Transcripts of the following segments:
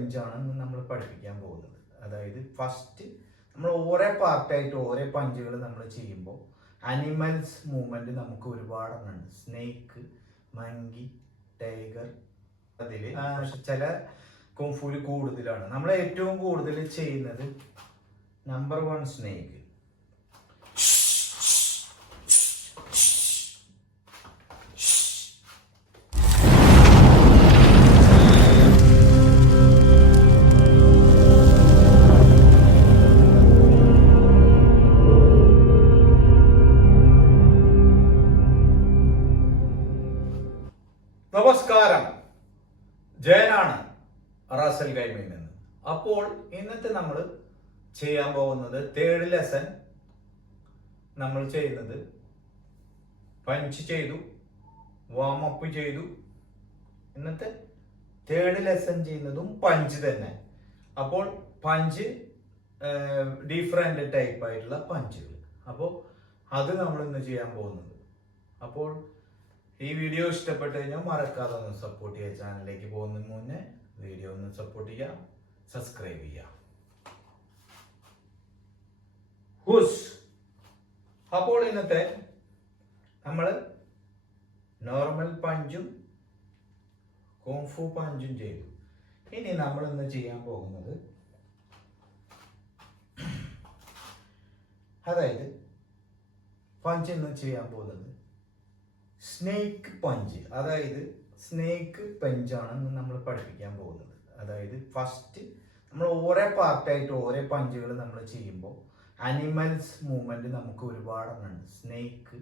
പഞ്ചാണ് നമ്മൾ പഠിപ്പിക്കാൻ പോകുന്നത്. അതായത് ഫസ്റ്റ് നമ്മൾ ഓരോ പാർട്ടായിട്ട് ഓരോ പഞ്ചുകൾ നമ്മൾ ചെയ്യുമ്പോൾ അനിമൽസ് മൂവ്മെന്റ് നമുക്ക് ഒരുപാടെണ്ണുണ്ട്. സ്നേക്ക്, മങ്കി, ടൈഗർ, അതിൽ ചില കുംഫുല് കൂടുതലാണ്. നമ്മൾ ഏറ്റവും കൂടുതൽ ചെയ്യുന്നത് നമ്പർ 1 സ്നേക്ക്. നമസ്കാരം, ജയനാണ് റാസൽ ഗെയിമിൽ നിന്ന്. അപ്പോൾ ഇന്നത്തെ നമ്മൾ ചെയ്യാൻ പോകുന്നത് തേർഡ് ലെസൺ. നമ്മൾ ചെയ്യുന്നത് പഞ്ച് ചെയ്തു, വാം അപ്പ് ചെയ്തു. ഇന്നത്തെ തേർഡ് ലെസൺ ചെയ്യുന്നതും പഞ്ച് തന്നെ. അപ്പോൾ പഞ്ച് ഡിഫറെന്റ് ടൈപ്പ് ആയിട്ടുള്ള പഞ്ചുകൾ. അപ്പോൾ അത് നമ്മൾ ഇന്ന് ചെയ്യാൻ പോകുന്നത്. അപ്പോൾ ഈ വീഡിയോ ഇഷ്ടപ്പെട്ടു കഴിഞ്ഞാൽ മറക്കാതെ ഒന്ന് സപ്പോർട്ട് ചെയ്യുക. ചാനലിലേക്ക് പോകുന്നതിന് മുന്നേ വീഡിയോ ഒന്ന് സപ്പോർട്ട് ചെയ്യുക, സബ്സ്ക്രൈബ് ചെയ്യുക. ഹുസ്. അപ്പോൾ ഇന്നത്തെ നമ്മൾ നോർമൽ പഞ്ചും കുംഫു പഞ്ചും ചെയ്തു. ഇനി നമ്മൾ ഇന്ന് ചെയ്യാൻ പോകുന്നത് അതായത് പഞ്ച് ഇന്ന് ചെയ്യാൻ പോകുന്നത് സ്നേക്ക് പഞ്ച്. അതായത് സ്നേക്ക് പഞ്ചാണ് നമ്മൾ പഠിപ്പിക്കാൻ പോകുന്നത്. അതായത് ഫസ്റ്റ് നമ്മൾ ഓരോ പാർട്ടായിട്ട് ഓരോ പഞ്ചുകൾ നമ്മൾ ചെയ്യുമ്പോൾ അനിമൽസ് മൂവ്മെന്റ് നമുക്ക് ഒരുപാടെണ്ണുണ്ട്. സ്നേക്ക്,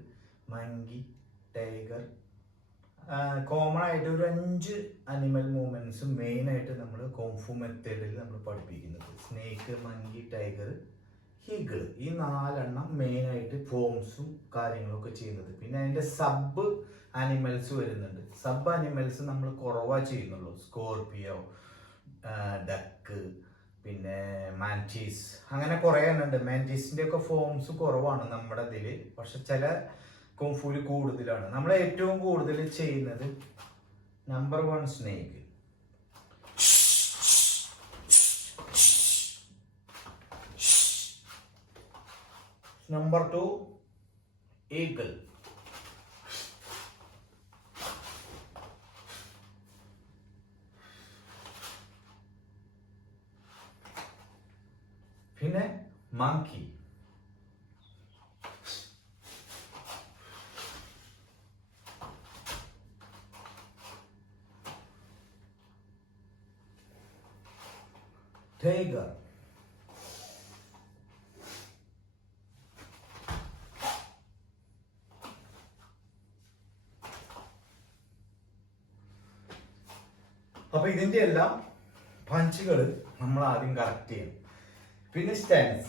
മങ്കി, ടൈഗർ, കോമൺ ആയിട്ട് ഒരു 5 അനിമൽ മൂവ്മെന്റ്സ് മെയിൻ ആയിട്ട് നമ്മൾ കുംഫു മെത്തേഡിൽ നമ്മൾ പഠിപ്പിക്കുന്നത്. സ്നേക്ക്, മങ്കി, ടൈഗർ, ഹീഗിൾ, ഈ 4 മെയിൻ ആയിട്ട് ഫോംസും കാര്യങ്ങളൊക്കെ ചെയ്യുന്നത്. പിന്നെ അതിന്റെ സബ് അനിമൽസ് വരുന്നുണ്ട്. സബ് അനിമൽസ് നമ്മൾ കുറവാ ചെയ്യുന്നുള്ളൂ. സ്കോർപിയോ, ഡക്ക്, പിന്നെ മാൻറ്റീസ്, അങ്ങനെ കുറേ എണ്ണുണ്ട്. മാൻറ്റീസിന്റെ ഒക്കെ ഫോംസ് കുറവാണ് നമ്മുടെ ഇതില്, പക്ഷെ ചില കുംഫുല് കൂടുതലാണ്. നമ്മൾ ഏറ്റവും കൂടുതൽ ചെയ്യുന്നത് നമ്പർ 1 സ്നേക്ക്, നമ്പർ 2 ഈഗിൾ, പിന്നെ മങ്കി, ടൈഗർ, അപ്പൊ ഇതിന്റെ എല്ലാം പഞ്ചുകൾ നമ്മൾ ആദ്യം കറക്റ്റ് ചെയ്യണം. പിന്നെ സ്റ്റാൻസ്.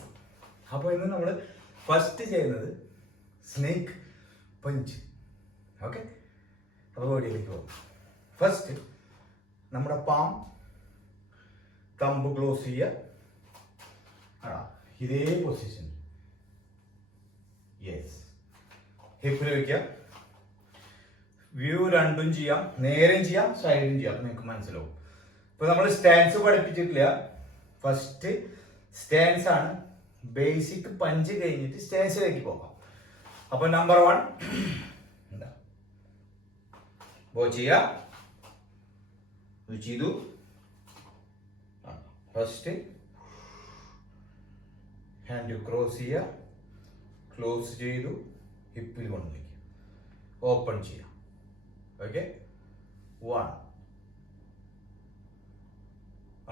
അപ്പൊ ഇന്ന് നമ്മൾ ഫസ്റ്റ് ചെയ്യുന്നത് സ്നേക്ക് പഞ്ച്. ഓക്കെ, അപ്പൊ ബോഡിയിലേക്ക് പോകും. ഫസ്റ്റ് നമ്മുടെ പാം, തമ്പ് ക്ലോസ് ചെയ്യുക. ഇതേ പൊസിഷൻ. യെസ്. ഹിപ്പിൽ വയ്ക്കുക. വ്യൂ രണ്ടും ചെയ്യാം, നേരെയും ചെയ്യാം, സൈഡും ചെയ്യാം. നിങ്ങൾക്ക് മനസ്സിലാവും. ഇപ്പൊ നമ്മൾ സ്റ്റാൻസ് പഠിപ്പിച്ചിട്ടില്ല. ഫസ്റ്റ് സ്റ്റാൻസ് ആണ്. ബേസിക് പഞ്ച് കഴിഞ്ഞിട്ട് സ്റ്റാൻസിലേക്ക് പോകാം. അപ്പൊ നമ്പർ 1 എന്താ ബോ ചെയ്യാ ചെയ്തു. ഫസ്റ്റ് ഹാൻഡ് ക്രോസ് ചെയ്യുക, ക്ലോസ് ചെയ്തു, ഹിപ്പിൽ കൊണ്ട് വയ്ക്കുക, ഓപ്പൺ ചെയ്യാം. ഓക്കെ, 1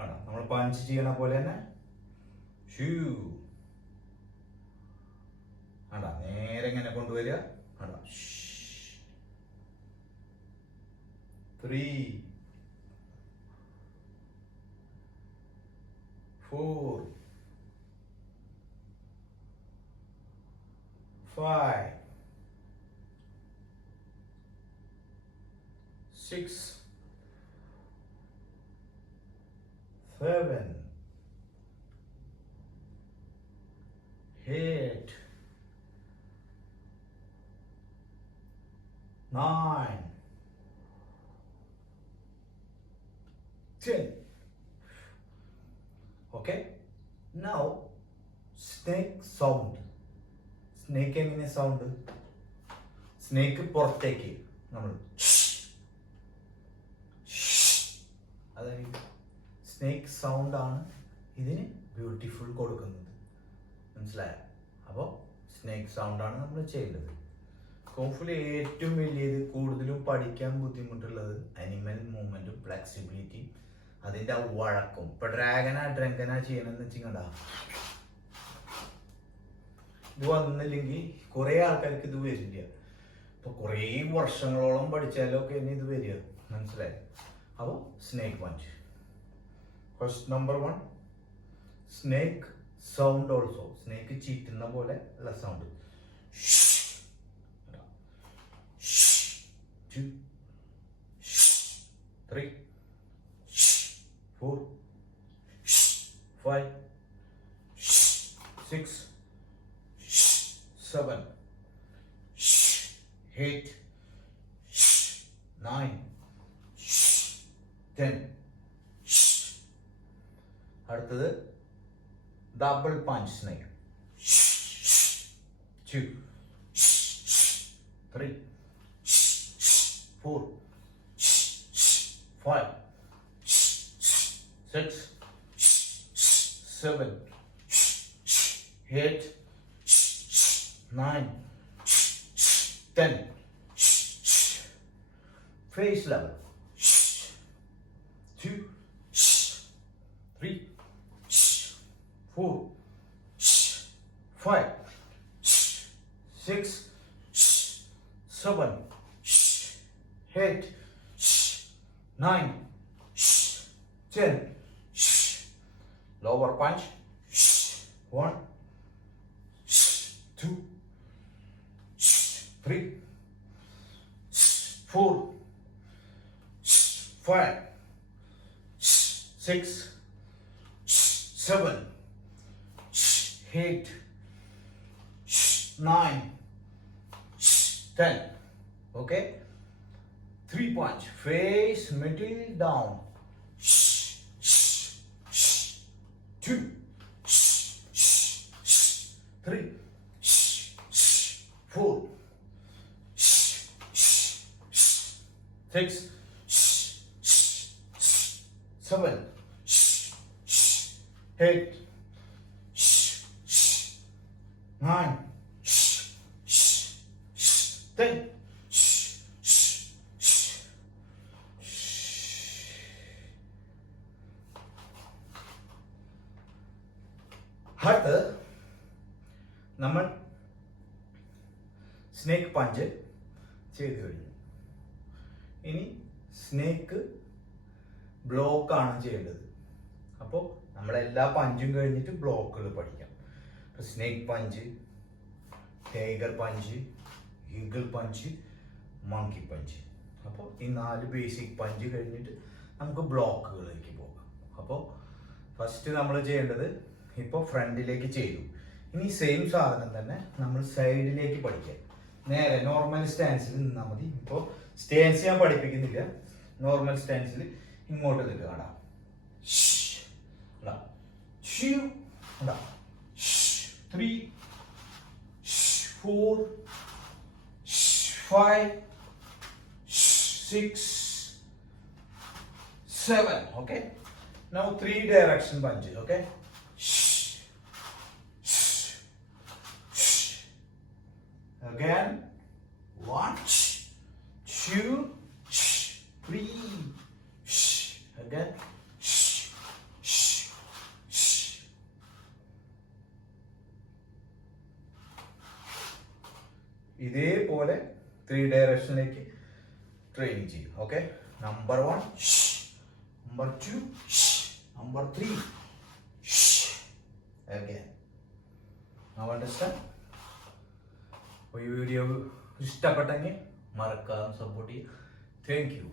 ആണ്. നമ്മൾ പഞ്ച് ചെയ്യണ പോലെ തന്നെ നേരെ ഇങ്ങനെ കൊണ്ടുവരിക. 3 4 5 6 7 8 9 10. Okay. Now snake sound. Snake എങ്ങനെ സൗണ്ട്? സ്നേക്ക് പുറത്തേക്ക് നമ്മൾ അതായത് സ്നേക്ക് സൗണ്ട് ആണ് ഇതിന് ബ്യൂട്ടിഫുൾ കൊടുക്കുന്നത്. മനസ്സിലായോ? അപ്പോൾ സ്നേക്ക് സൗണ്ട് ആണ് നമ്മൾ ചെയ്യേണ്ടത്. കോംഫുൽ ഏറ്റവും വലിയത് കൂടുതലും പഠിക്കാൻ ബുദ്ധിമുട്ടുള്ളത് അനിമൽ മൂവ്മെന്റും ഫ്ലെക്സിബിലിറ്റിയും അതിൻ്റെ ആ വഴക്കും. ഇപ്പൊ ഡ്രാഗനാ ചെയ്യണമെന്ന് വെച്ചിട്ടുണ്ടാ ഇത് വന്നില്ലെങ്കിൽ കുറെ ആൾക്കാർക്ക് ഇത് വരില്ല. ഇപ്പൊ കുറേ വർഷങ്ങളോളം പഠിച്ചാലൊക്കെ തന്നെ ഇത് വരിക. മനസ്സിലായി? അപ്പോൾ snake punch. Question number 1, snake sound also. Snake ചീറ്റുന്ന പോലെ ഉള്ള സൗണ്ട്. 2, 3, 4, 5, 6, 7, 8, 9, 10. അടുത്തത് double punch snake. 2, 3, 4, 5, 6, 7, 8, 9, 10. Face level. 2, 3, 4, 5, 6, 7, 8, 9, 10. Lower punch. 1, 2, 3, 4, 5, 6, 7, 8, 9, 10. Okay. 3 punch. Face middle down. 2, 3, 4, 6, 7, 8, 9, 10. അടുത്ത് നമ്മൾ സ്നേക്ക് പഞ്ച് ചെയ്തു കഴിഞ്ഞു. ഇനി സ്നേക്ക് ബ്ലോക്ക് ആണ് ചെയ്യേണ്ടത്. അപ്പോൾ നമ്മളെല്ലാ പഞ്ചും കഴിഞ്ഞിട്ട് ബ്ലോക്കുകൾ പഠിക്കാം. Snake punch, tiger punch, eagle punch, monkey punch. അപ്പോൾ ഈ 4 ബേസിക് പഞ്ച് കഴിഞ്ഞിട്ട് നമുക്ക് ബ്ലോക്കുകളിലേക്ക് പോകാം. അപ്പോൾ ഫസ്റ്റ് നമ്മൾ ചെയ്യേണ്ടത് ഇപ്പോൾ ഫ്രണ്ടിലേക്ക് ചെയ്തു. ഇനി സെയിം സാധനം തന്നെ നമ്മൾ സൈഡിലേക്ക് പഠിക്കാം. നേരെ നോർമൽ സ്റ്റാൻസിൽ നിന്നാൽ മതി. ഇപ്പോൾ സ്റ്റാൻസ് ഞാൻ പഠിപ്പിക്കുന്നില്ല. നോർമൽ സ്റ്റാൻസിൽ ഇങ്ങോട്ട് നിൽക്കുക. കാണാം. 3, 4, 5, 6, 7. Okay. Now 3 direction punches. Okay. Again. 1, 2, 3. Again. ഇതേപോലെ 3 ഡയറക്ഷനിലേക്ക് ട്രെയിനിങ് ചെയ്യും. Okay. Number 1, number 2, number 3. Again. Now understand? അപ്പോൾ ഈ വീഡിയോ ഇഷ്ടപ്പെട്ടെങ്കിൽ മറക്കാതെ സപ്പോർട്ട് ചെയ്യുക. Thank you.